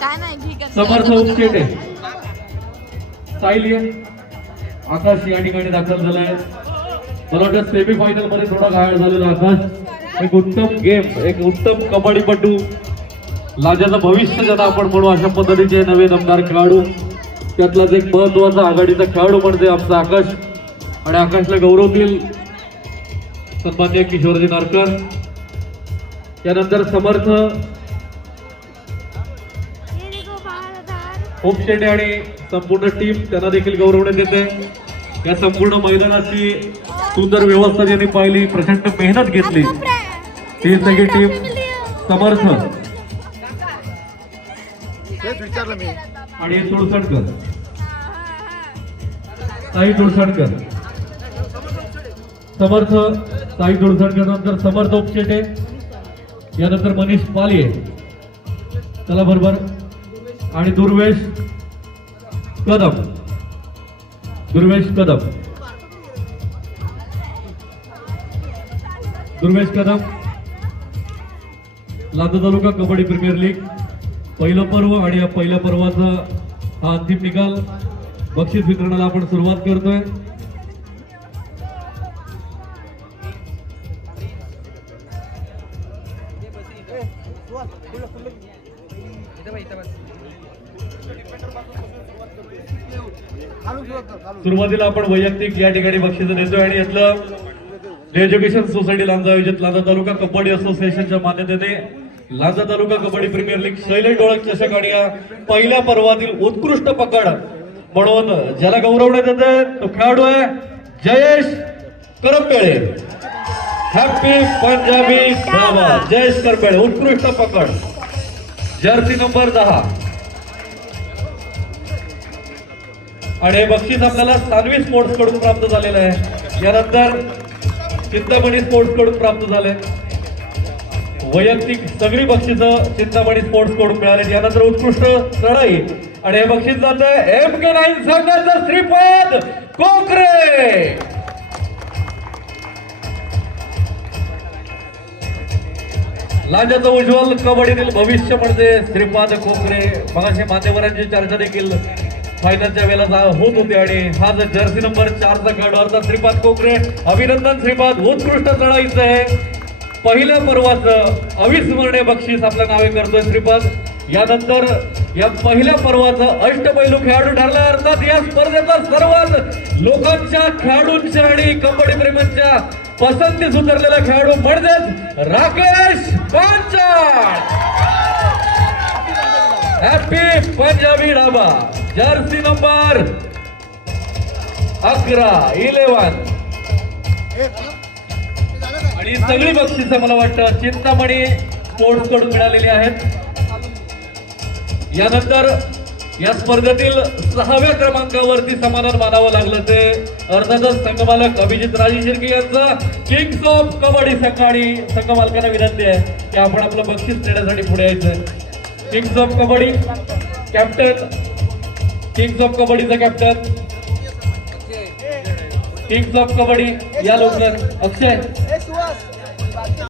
काय नाही समर्थ उपकेटे साहिल आकाश या ठिकाणी दाखल झालाय. मला वाटतं सेमी फायनल मध्ये थोडा घायल झालेला आकाश. एक उत्तम गेम, एक उत्तम कबड्डीपटू, लाजाचं भविष्य ज्याला आपण म्हणू अशा पद्धतीचे नवे दमदार खेळाडू, त्यातलाच एक महत्वाचा आघाडीचा खेळाडू म्हणजे आमचा आकाश. आणि आकाशला गौरवतील सन्मान्य किशोरजी नारकर. त्यानंतर समर्थ उपशेटे आणि संपूर्ण टीम त्यांना देखील गौरवण्यात येते. या संपूर्ण मैदानाची सुंदर व्यवस्था ज्यांनी पाहिली, प्रचंड मेहनत घेतली, ती सगळी टीम समर्थ आणि तुळसणकर, साई तुळसणकर, समर्थ साई तुळसणकर, नंतर समर्थ उपशेटे, यानंतर मनीष पालिये त्याला बरोबर, आणि दुर्वेश कदम, दुर्वेश कदम, लातूर तालुका कबड्डी प्रीमियर लीग पहिलं पर्व. आणि या पहिल्या पर्वाचा हा अंतिम निकाल. बक्षीस वितरणाला आपण सुरुवात करतोय. सुरुवातीला आपण वैयक्तिक या ठिकाणी बक्षीस देतोय आणि यातलं एज्युकेशन सोसायटी लांजा आयोजित लांजा तालुका कबड्डी असोसिएशनच्या मान्यतेने लांजा तालुका कबड्डी प्रीमियर लीग शैलेश डोळक चषक आणि या पहिल्या पर्वातील उत्कृष्ट पकड म्हणून ज्याला गौरवण्यात येते तो खेळाडू आहे जयेश करंबेळे. हॅपी पंजाबी धावा जयेश करंबेळे, उत्कृष्ट पकड, जर्सी नंबर 10. आणि हे बक्षीस आपल्याला सानवी स्पोर्ट्स कडून प्राप्त झालेलं आहे. यानंतर चिंतामणी स्पोर्ट्स कडून प्राप्त झाले. वैयक्तिक सगळी बक्षिसं चिंतामणी स्पोर्ट्स कडून मिळाले. यानंतर उत्कृष्ट चढाई आणि हे बक्षीस जात आहे MK9 संघाचं श्रीपाद कोकरे. लांजाचं उज्ज्वल कबड्डीतील भविष्य म्हणजे श्रीपाद कोकरे. मगाशी मान्यवरांची चर्चा देखील फायनलच्या वेळेला होत होते. आणि हा जर्सी नंबर 4चा खेळाडू अर्थात श्रीपाद कोकरे. अभिनंदन श्रीपाद, उत्कृष्ट चढाईचं आहे. पहिल्या पर्वाचं अविस्मरणीय बक्षीस आपल्या नावे करतोय श्रीपाद. यानंतर या पहिल्या पर्वाचं अष्टपैलू खेळाडू ठरला. अर्थात या स्पर्धेचा सर्वात लोकांच्या, खेळाडूंच्या आणि कबड्डी प्रेमींच्या पसंतीस उतरलेला खेळाडू म्हणजेच Rakesh Panchal. Happy Punjabi dhaba, Jersey number 11. आणि सगळी बक्षिसं मला वाटतं चिंतामणी स्पोर्ट्स कडून मिळालेली आहेत. यानंतर या स्पर्धेतील 6व्या क्रमांकावरती समाधान मानावं लागलं ते अर्थातच संघमालक अभिजित राजे शिर्के यांचा किंग्स ऑफ कबड्डी संघ. आणि संघ मालकांना विनंती आहे की आपण आपलं बक्षीस देण्यासाठी पुढे यायचंय. Kings of kabaddi captain, kings of कबड्डीचा कॅप्टन, किंग्स ऑफ कबड्डी या लवकर अक्षय.